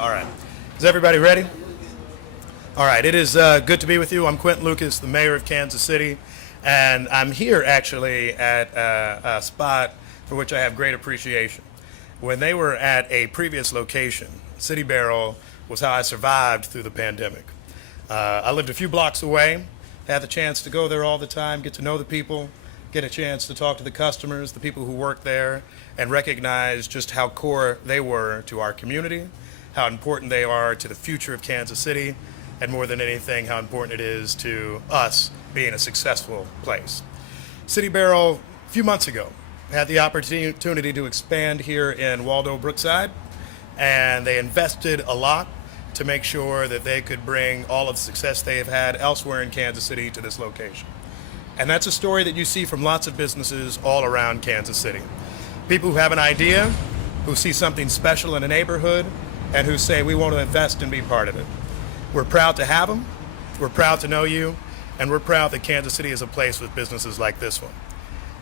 All right. Is everybody ready? All right. It is good to be with you. I'm Quentin Lucas, the mayor of Kansas City, and I'm here actually at a spot for which I have great appreciation. When they were at a previous location, City Barrel was how I survived through the pandemic. I lived a few blocks away, had the chance to go there all the time, get to know the people, get a chance to talk to the customers, the people who work there, and recognize just how core they were to our community, how important they are to the future of Kansas City, and more than anything, how important it is to us being a successful place. City Barrel, a few months ago, had the opportunity to expand here in Waldo Brookside, and they invested a lot to make sure that they could bring all of the success they have had elsewhere in Kansas City to this location. And that's a story that you see from lots of businesses all around Kansas City. People who have an idea, who see something special in a neighborhood, and who say, we want to invest and be part of it. We're proud to have them, we're proud to know you, and we're proud that Kansas City is a place with businesses like this one.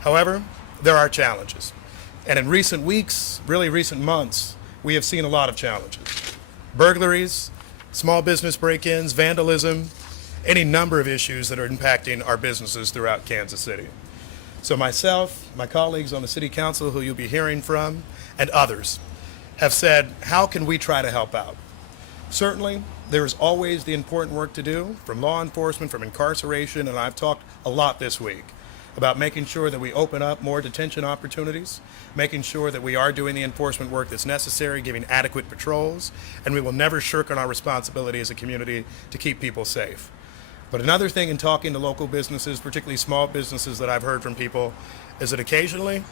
However, there are challenges. And in recent weeks, really recent months, we have seen a lot of challenges. Burglaries, small business break-ins, vandalism, any number of issues that are impacting our businesses throughout Kansas City. So myself, my colleagues on the City Council, who you'll be hearing from, and others, have said, how can we try to help out? Certainly, there is always the important work to do, from law enforcement, from incarceration, and I've talked a lot this week about making sure that we open up more detention opportunities, making sure that we are doing the enforcement work that's necessary, giving adequate patrols, and we will never shirk on our responsibility as a community to keep people safe. But another thing in talking to local businesses, particularly small businesses that I've heard from people, is that occasionally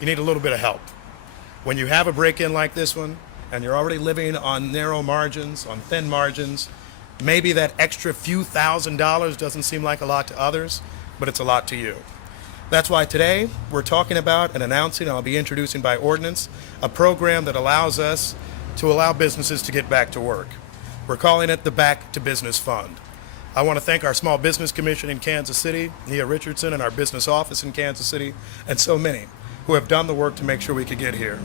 you need a little bit of help. When you have a break-in like this one, and you're already living on narrow margins, on thin margins, maybe that extra few $1,000s doesn't seem like a lot to others, but it's a lot to you. That's why today we're talking about and announcing, and I'll be introducing by ordinance, a program that allows us to allow businesses to get back to work. We're calling it the Back to Business Fund. I want to thank our Small Business Commission in Kansas City, Nia Richardson, and our business office in Kansas City, and so many who have done the work to make sure we could get here.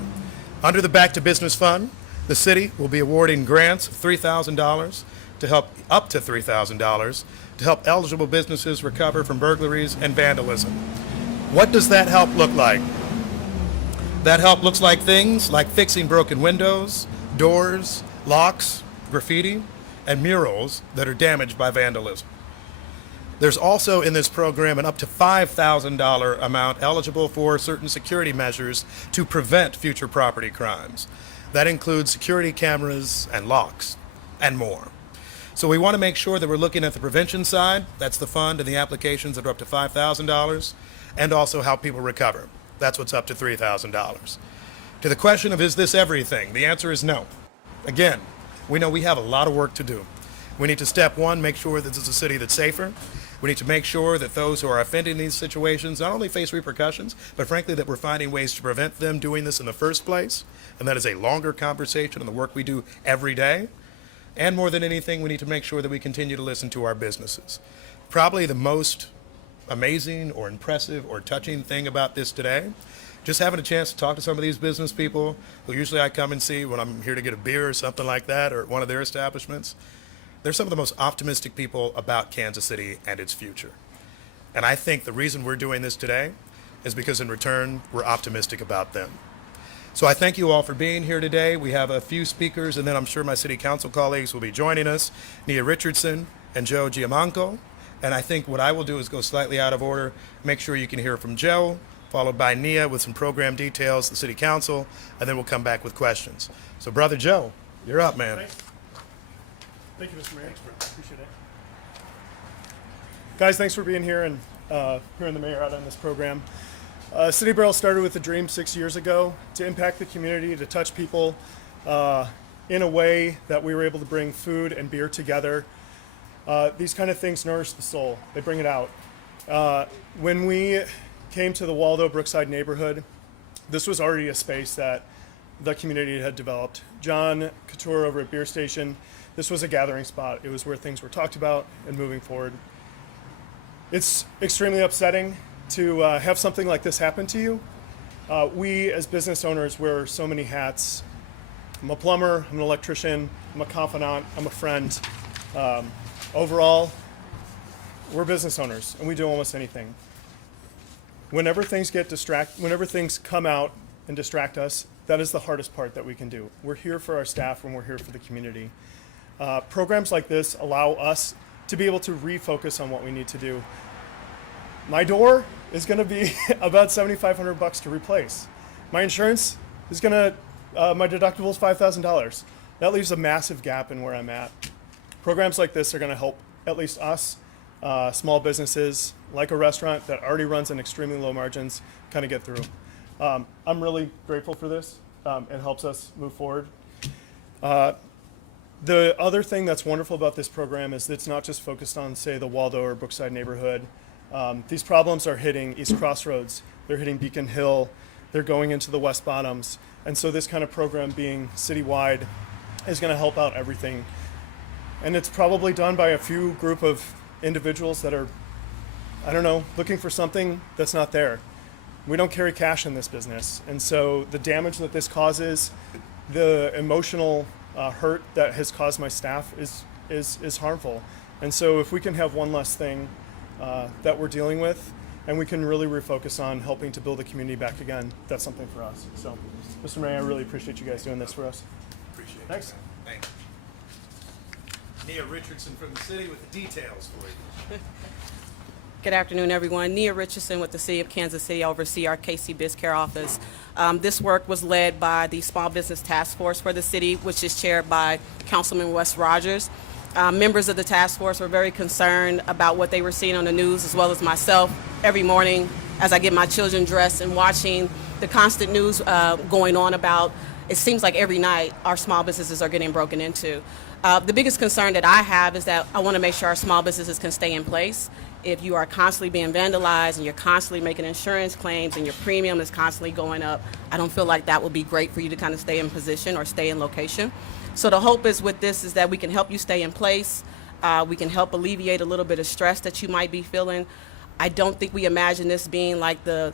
Under the Back to Business Fund, the city will be awarding grants of $3,000 to help, up to $3,000, to help eligible businesses recover from burglaries and vandalism. What does that help look like? That help looks like things like fixing broken windows, doors, locks, graffiti, and murals that are damaged by vandalism. There's also in this program an up to $5,000 amount eligible for certain security measures to prevent future property crimes. That includes security cameras and locks and more. So we want to make sure that we're looking at the prevention side, that's the fund and the applications that are up to $5,000, and also how people recover. That's what's up to $3,000. To the question of is this everything, the answer is no. Again, we know we have a lot of work to do. We need to, step one, make sure that this is a city that's safer. We need to make sure that those who are offending these situations not only face repercussions, but frankly that we're finding ways to prevent them doing this in the first place. And that is a longer conversation and the work we do every day. And more than anything, we need to make sure that we continue to listen to our businesses. Probably the most amazing or impressive or touching thing about this today, just having a chance to talk to some of these business people who usually I come and see when I'm here to get a beer or something like that, or at one of their establishments. They're some of the most optimistic people about Kansas City and its future. And I think the reason we're doing this today is because in return, we're optimistic about them. So I thank you all for being here today. We have a few speakers, and then I'm sure my city council colleagues will be joining us, Nia Richardson and Joe Giamanco. And I think what I will do is go slightly out of order, make sure you can hear from Joe, followed by Nia with some program details, the city council, and then we'll come back with questions. So Brother Joe, you're up, man. Thank you, Mr. Mayor. Appreciate it. Guys, thanks for being here and hearing the mayor out on this program. City Barrel started with a dream 6 years ago to impact the community, to touch people in a way that we were able to bring food and beer together. These kind of things nourish the soul. They bring it out. When we came to the Waldo Brookside neighborhood, this was already a space that the community had developed. John Couture over at Beer Station, this was a gathering spot. It was where things were talked about and moving forward. It's extremely upsetting to have something like this happen to you. We as business owners wear so many hats I'm a plumber, I'm an electrician, I'm a confidant, I'm a friend. Overall, we're business owners and we do almost anything. Whenever things come out and distract us, that is the hardest part that we can do. We're here for our staff and we're here for the community. Programs like this allow us to be able to refocus on what we need to do. My door is going to be about $7,500 to replace. My insurance is going to, my deductible is $5,000. That leaves a massive gap in where I'm at. Programs like this are going to help at least us, small businesses like a restaurant that already runs on extremely low margins, kind of get through. I'm really grateful for this. It helps us move forward. The other thing that's wonderful about this program is that it's not just focused on, say, the Waldo or Brookside neighborhood. These problems are hitting East Crossroads. They're hitting Beacon Hill. They're going into the West Bottoms. And so this kind of program being citywide is going to help out everything. And it's probably done by a few group of individuals that are, I don't know, looking for something that's not there. We don't carry cash in this business. And so the damage that this causes, the emotional hurt that has caused my staff is harmful. And so if we can have one less thing that we're dealing with, and we can really refocus on helping to build the community back again, that's something for us. So, Mr. Mayor, I really appreciate you guys doing this for us. Appreciate it. Thanks. Thanks. Nia Richardson from the city with the details for you. Good afternoon, everyone. Nia Richardson with the City of Kansas City. I oversee our KC BizCare office. This work was led by the Small Business Task Force for the city, which is chaired by Councilman Wes Rogers. Members of the task force were very concerned about what they were seeing on the news, as well as myself every morning as I get my children dressed and watching the constant news going on about, it seems like every night our small businesses are getting broken into. The biggest concern that I have is that I want to make sure our small businesses can stay in place. If you are constantly being vandalized and you're constantly making insurance claims and your premium is constantly going up, I don't feel like that would be great for you to kind of stay in position or stay in location. So the hope is with this is that we can help you stay in place. We can help alleviate a little bit of stress that you might be feeling. I don't think we imagine this being like the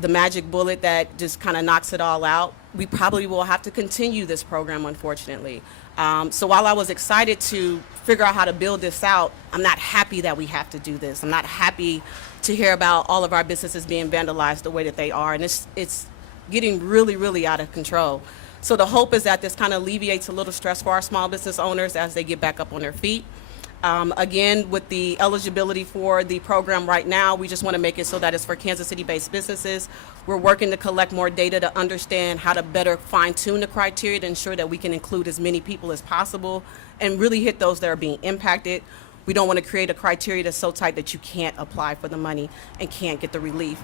magic bullet that just kind of knocks it all out. We probably will have to continue this program, unfortunately. So while I was excited to figure out how to build this out, I'm not happy that we have to do this. I'm not happy to hear about all of our businesses being vandalized the way that they are, and it's getting really, really out of control. So the hope is that this kind of alleviates a little stress for our small business owners as they get back up on their feet. Again, with the eligibility for the program right now, we just want to make it so that it's for Kansas City-based businesses. We're working to collect more data to understand how to better fine-tune the criteria to ensure that we can include as many people as possible and really hit those that are being impacted. We don't want to create a criteria that's so tight that you can't apply for the money and can't get the relief.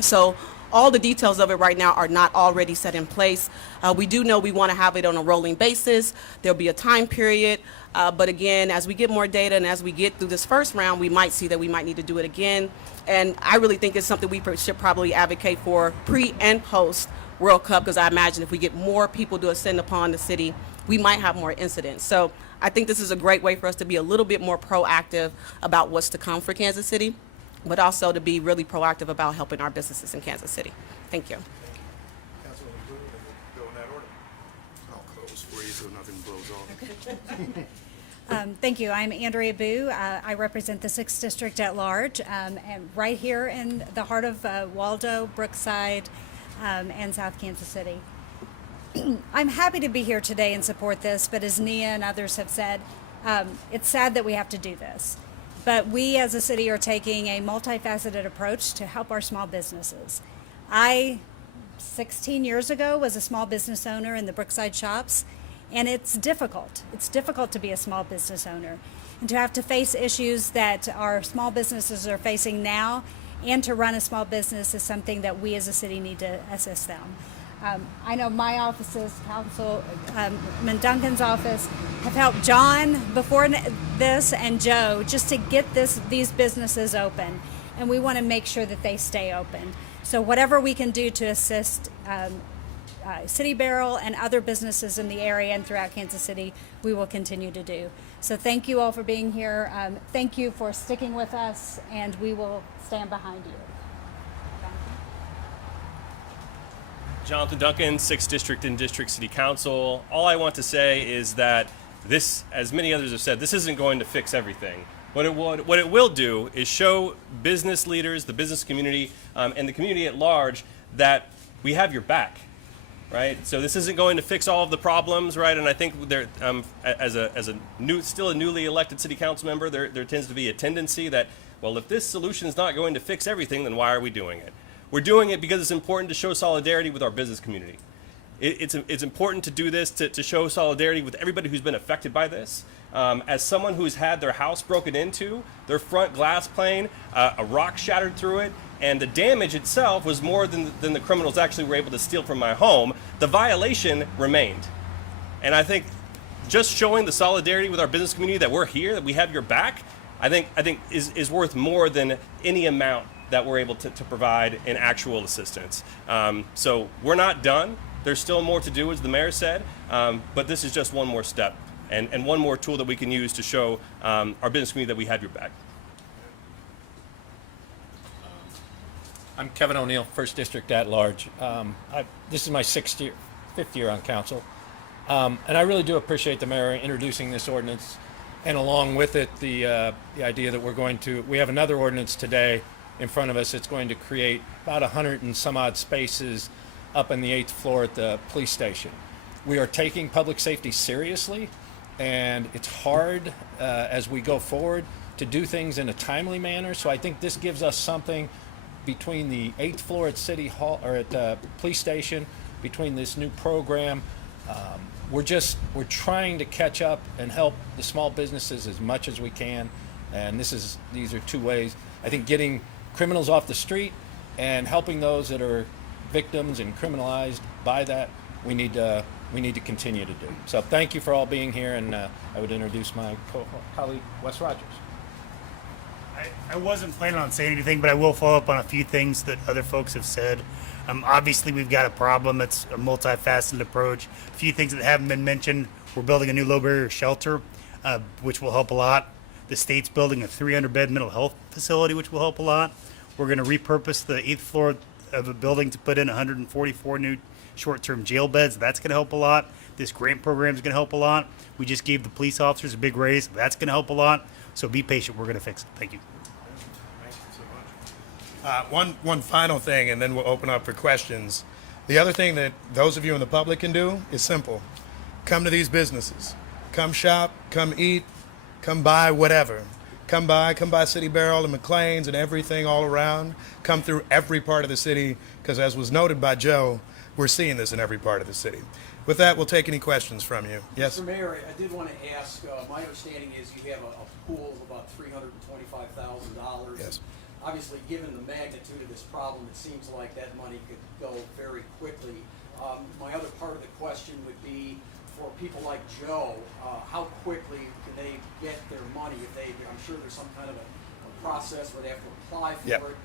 So all the details of it right now are not already set in place. We do know we want to have it on a rolling basis. There'll be a time period. But again, as we get more data and as we get through this first round, we might see that we might need to do it again. And I really think it's something we should probably advocate for pre and post World Cup, because I imagine if we get more people to ascend upon the city, we might have more incidents. So I think this is a great way for us to be a little bit more proactive about what's to come for Kansas City, but also to be really proactive about helping our businesses in Kansas City. Thank you. Councilwoman Blue, we'll go in that order. I'll close for you so nothing blows off. Thank you. I'm Andrea Boo. I represent the 6th District at large, and right here in the heart of Waldo, Brookside, and South Kansas City. I'm happy to be here today and support this, but as Nia and others have said, it's sad that we have to do this. But we as a city are taking a multifaceted approach to help our small businesses. I, 16 years ago, was a small business owner in the Brookside shops, and it's difficult. It's difficult to be a small business owner and to have to face issues that our small businesses are facing now, and to run a small business is something that we as a city need to assist them. I know my offices, Councilman Duncan's office, have helped John before this and Joe just to get these businesses open, and we want to make sure that they stay open. So whatever we can do to assist City Barrel and other businesses in the area and throughout Kansas City, we will continue to do. So thank you all for being here. Thank you for sticking with us, and we will stand behind you. Jonathan Duncan, 6th District and District City Council. All I want to say is that this, as many others have said, this isn't going to fix everything. What it will do is show business leaders, the business community, and the community at large that we have your back, right? So this isn't going to fix all of the problems, right? And I think there, still a newly elected city council member, there tends to be a tendency that, well, if this solution is not going to fix everything, then why are we doing it? We're doing it because it's important to show solidarity with our business community. It's important to do this to show solidarity with everybody who's been affected by this. As someone who's had their house broken into, their front glass pane, a rock shattered through it, and the damage itself was more than the criminals actually were able to steal from my home, the violation remained. And I think just showing the solidarity with our business community that we're here, that we have your back, I think is worth more than any amount that we're able to provide in actual assistance. So we're not done. There's still more to do, as the mayor said, but this is just one more step and one more tool that we can use to show our business community that we have your back. I'm Kevin O'Neill, 1st District at large. This is my fifth year on council. And I really do appreciate the mayor introducing this ordinance, and along with it, the idea that we have another ordinance today in front of us. It's going to create about 100 and some odd spaces up on the 8th floor at the police station. We are taking public safety seriously, and it's hard as we go forward to do things in a timely manner. So I think this gives us something between the 8th floor at City Hall or at the police station, between this new program. We're trying to catch up and help the small businesses as much as we can. And these are two ways. I think getting criminals off the street and helping those that are victims and criminalized by that, we need to continue to do. So thank you for all being here, and I would introduce my colleague, Wes Rogers. I wasn't planning on saying anything, but I will follow up on a few things that other folks have said. Obviously, we've got a problem. It's a multifaceted approach. A few things that haven't been mentioned. We're building a new low-barrier shelter, which will help a lot. The state's building a 300-bed mental health facility, which will help a lot. We're going to repurpose the 8th floor of a building to put in 144 new short-term jail beds. That's going to help a lot. This grant program is going to help a lot. We just gave the police officers a big raise. That's going to help a lot. So be patient. We're going to fix it. Thank you. Thank you so much. One final thing, and then we'll open up for questions. The other thing that those of you in the public can do is simple. Come to these businesses. Come shop, come eat, come buy whatever. Come by City Barrel and McLean's and everything all around. Come through every part of the city, because as was noted by Joe, we're seeing this in every part of the city. With that, we'll take any questions from you. Yes? Mr. Mayor, I did want to ask, my understanding is you have a pool of about $325,000. Yes. Obviously, given the magnitude of this problem, it seems like that money could go very quickly. My other part of the question would be, for people like Joe, how quickly can they get their money? I'm sure there's some kind of a process where they have to apply for Yep. it,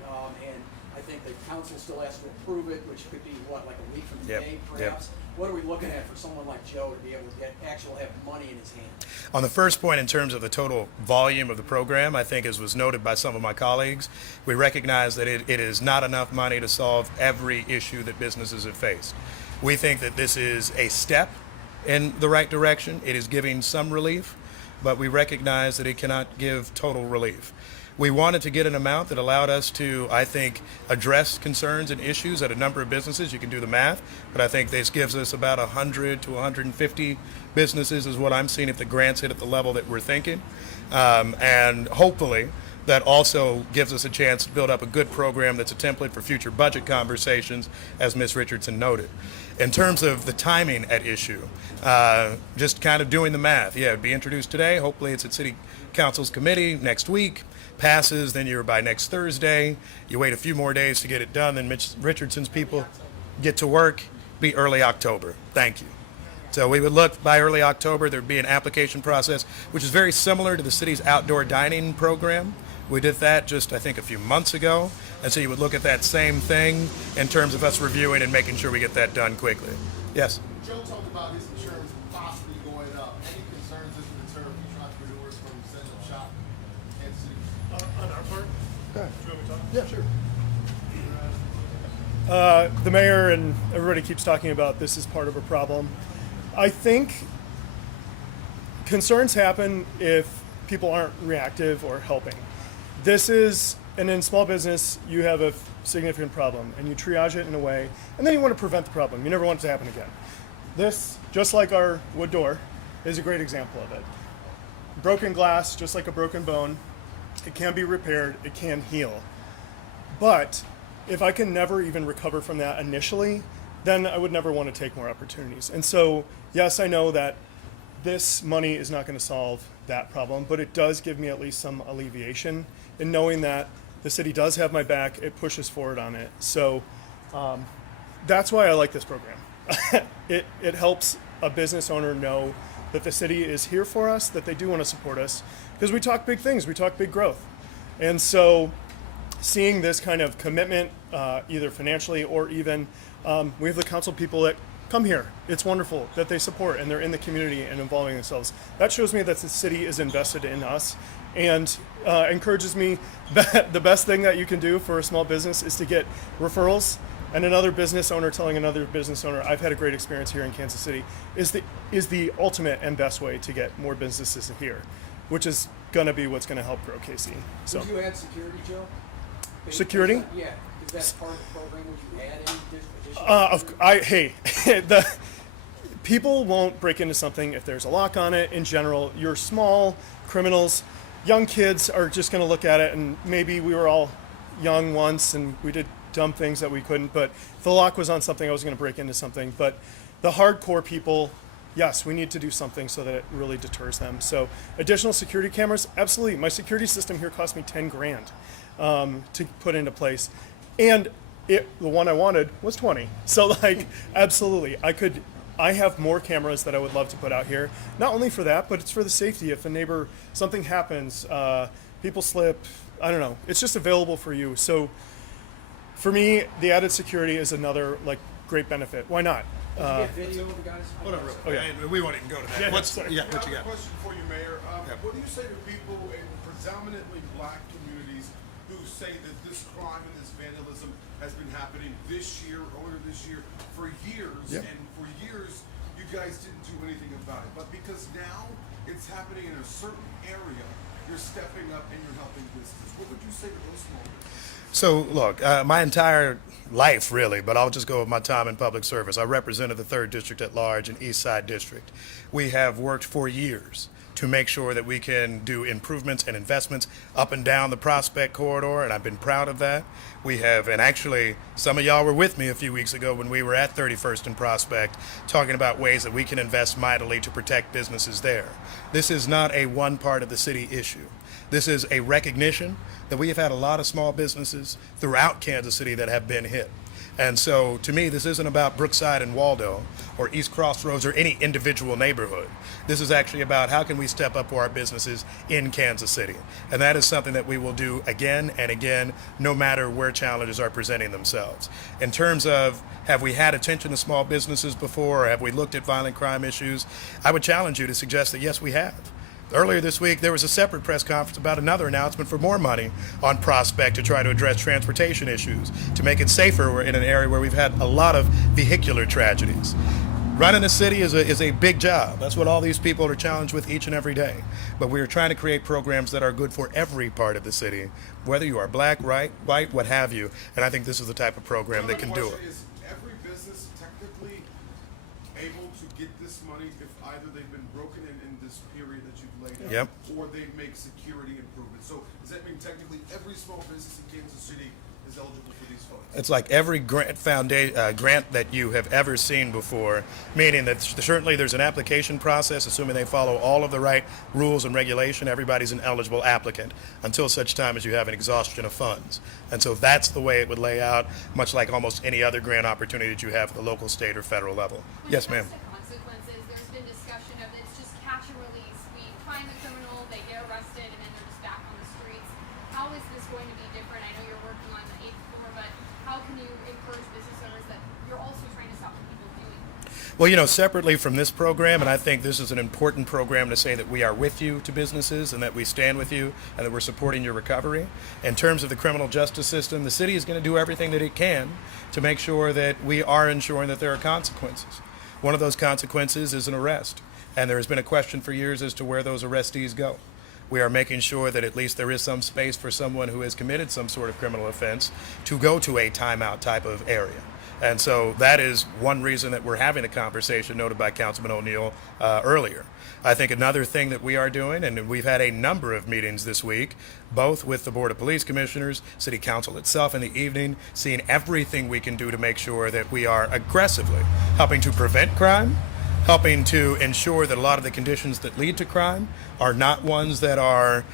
and I think the council still has to approve it, which could be like a week from Yep. today, perhaps. What are we looking at for someone like Joe to be able to have money in his hand? On the first point, in terms of the total volume of the program, I think, as was noted by some of my colleagues, we recognize that it is not enough money to solve every issue that businesses have faced. We think that this is a step in the right direction. It is giving some relief, but we recognize that it cannot give total relief. We wanted to get an amount that allowed us to, I think, address concerns and issues at a number of businesses. You can do the math, but I think this gives us about 100 to 150 businesses is what I'm seeing if the grants hit at the level that we're thinking. And hopefully that also gives us a chance to build up a good program that's a template for future budget conversations, as Ms. Richardson noted. In terms of the timing at issue, just kind of doing the math. Yeah, it'd be introduced today. Hopefully it's at City Council's committee next week. Passes, then you're by next Thursday. You wait a few more days to get it done, then Ms. Richardson's people get to work, be early October. Thank you. So we would look by early October, there'd be an application process, which is very similar to the city's outdoor dining program. We did that just, I think, a few months ago. And so you would look at that same thing in terms of us reviewing and making sure we get that done quickly. Yes? Joe talked about his insurance possibly going up. Any concerns as to deter future entrepreneurs from setting up shop in the city? On our part? Okay. Do you want me to talk? Yeah, sure. The mayor and everybody keeps talking about this is part of a problem. I think concerns happen if people aren't reactive or helping. This is, and in small business, you have a significant problem and you triage it in a way, and then you want to prevent the problem. You never want it to happen again. This, just like our wood door, is a great example of it. Broken glass, just like a broken bone, it can be repaired, it can heal. But if I can never even recover from that initially, then I would never want to take more opportunities. And so, yes, I know that this money is not going to solve that problem, but it does give me at least some alleviation in knowing that the city does have my back, it pushes forward on it. So that's why I like this program. It helps a business owner know that the city is here for us, that they do want to support us, because we talk big things, we talk big growth. And so seeing this kind of commitment, either financially or even, we have the council people that come here. It's wonderful that they support and they're in the community and involving themselves. That shows me that the city is invested in us and encourages me that the best thing that you can do for a small business is to get referrals. And another business owner telling another business owner, I've had a great experience here in Kansas City, is the ultimate and best way to get more businesses here, which is going to be what's going to help grow KC. So. Would you add security, Joe? Security? Yeah, is that part of the program? Would you add any additional? The people won't break into something if there's a lock on it. In general, you're small criminals, young kids are just going to look at it, and maybe we were all young once and we did dumb things that we couldn't. But if the lock was on something, I was going to break into something. But the hardcore people, yes, we need to do something so that it really deters them. So additional security cameras, absolutely. My security system here cost me $10,000 to put into place, and the one I wanted was 20. So like, absolutely, I have more cameras that I would love to put out here. Not only for that, but it's for the safety. If a neighbor, something happens, people slip, I don't know, it's just available for you. So for me, the added security is another like great benefit. Why not? Did you get video of the guys? Hold on real quick. We won't even go to that. Yeah, What's, sorry. yeah, what you I have got? a question for you, Mayor. What do you say to people in predominantly black communities who say that this crime and this vandalism has been happening this year, earlier this year, for years, Yep. and for years you guys didn't do anything about it, but because now it's happening in a certain area, you're stepping up and you're helping businesses. What would you say to those small businesses? So, look, my entire life, really, but I'll just go with my time in public service. I represented the 3rd District at large and East Side District. We have worked for years to make sure that we can do improvements and investments up and down the Prospect Corridor, and I've been proud of that. We have, and actually, some of y'all were with me a few weeks ago when we were at 31st and Prospect talking about ways that we can invest mightily to protect businesses there. This is not a one part of the city issue. This is a recognition that we have had a lot of small businesses throughout Kansas City that have been hit. And so, to me, this isn't about Brookside and Waldo or East Crossroads or any individual neighborhood. This is actually about how can we step up for our businesses in Kansas City. And that is something that we will do again and again, no matter where challenges are presenting themselves. In terms of, have we had attention to small businesses before, or have we looked at violent crime issues? I would challenge you to suggest that yes, we have. Earlier this week, there was a separate press conference about another announcement for more money on Prospect to try to address transportation issues, to make it safer. We're in an area where we've had a lot of vehicular tragedies. Running a city is a big job. That's what all these people are challenged with each and every day. But we are trying to create programs that are good for every part of the city, whether you are black, white, what have you. And I think this is the type of program that can do it. Is every business technically able to get this money if either they've been broken in this period that you've laid out, Yep. or they make security improvements? So does that mean technically every small business in Kansas City is eligible for these funds? It's like every grant that you have ever seen before, meaning that certainly there's an application process, assuming they follow all of the right rules and regulation, everybody's an eligible applicant until such time as you have an exhaustion of funds. And so that's the way it would lay out, much like almost any other grant opportunity that you have at the local, state, or federal level. Yes, ma'am. Consequences, there's been discussion of it's just catch and release. We find the criminal, they get arrested, and then they're just back on the streets. How is this going to be different? I know you're working on the 8th floor, but how can you encourage business owners that you're also trying to stop the people doing this? Well, separately from this program, and I think this is an important program to say that we are with you to businesses and that we stand with you and that we're supporting your recovery. In terms of the criminal justice system, the city is going to do everything that it can to make sure that we are ensuring that there are consequences. One of those consequences is an arrest, and there has been a question for years as to where those arrestees go. We are making sure that at least there is some space for someone who has committed some sort of criminal offense to go to a timeout type of area. And so that is one reason that we're having a conversation noted by Councilman O'Neill earlier. I think another thing that we are doing, and we've had a number of meetings this week, both with the Board of Police Commissioners, City Council itself in the evening, seeing everything we can do to make sure that we are aggressively helping to prevent crime, helping to ensure that a lot of the conditions that lead to crime are not ones that are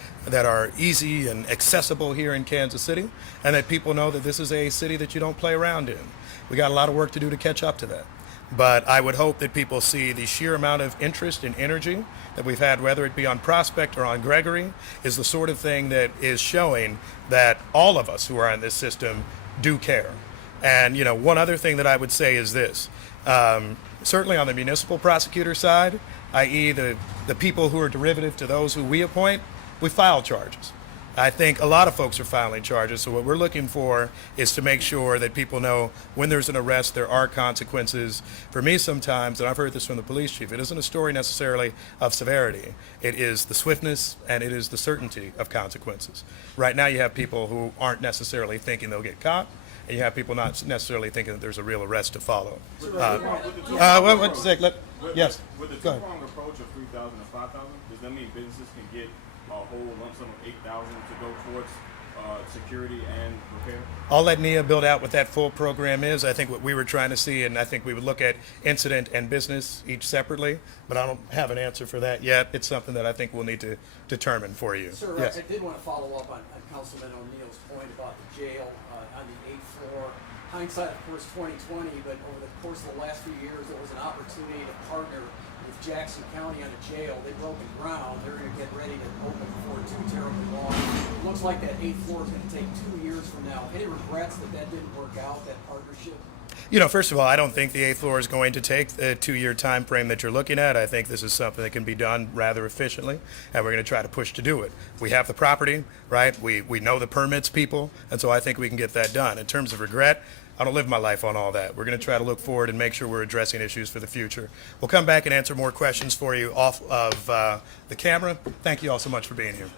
easy and accessible here in Kansas City, and that people know that this is a city that you don't play around in. We got a lot of work to do to catch up to that. But I would hope that people see the sheer amount of interest and energy that we've had, whether it be on Prospect or on Gregory, is the sort of thing that is showing that all of us who are in this system do care. And, one other thing that I would say is this. Certainly on the municipal prosecutor side, i.e. the people who are derivative to those who we appoint, we file charges. I think a lot of folks are filing charges, so what we're looking for is to make sure that people know when there's an arrest, there are consequences. For me sometimes, and I've heard this from the police chief, it isn't a story necessarily of severity. It is the swiftness and it is the certainty of consequences. Right now you have people who aren't necessarily thinking they'll get caught, and you have people not necessarily thinking that there's a real arrest to follow. One sec, yes, With the go ahead. two-pronged approach of 3,000 and 5,000, does that mean businesses can get a whole lump sum of 8,000 to go towards security and repair? I'll let Nia build out what that full program is. I think what we were trying to see, and I think we would look at incident and business each separately, but I don't have an answer for that yet. It's something that I think we'll need to determine for you. Sir, Yes. I did want to follow up on Councilman O'Neill's point about the jail on the 8th floor. Hindsight, of course, 2020, but over the course of the last few years, there was an opportunity to partner with Jackson County on a jail. They broke ground. They're going to get ready to open before too terribly long. It looks like that 8th floor is going to take 2 years from now. Any regrets that didn't work out, that partnership? First of all, I don't think the 8th floor is going to take the 2-year time frame that you're looking at. I think this is something that can be done rather efficiently, and we're going to try to push to do it. We have the property, right? We know the permits people, and so I think we can get that done. In terms of regret, I don't live my life on all that. We're going to try to look forward and make sure we're addressing issues for the future. We'll come back and answer more questions for you off of the camera. Thank you all so much for being here.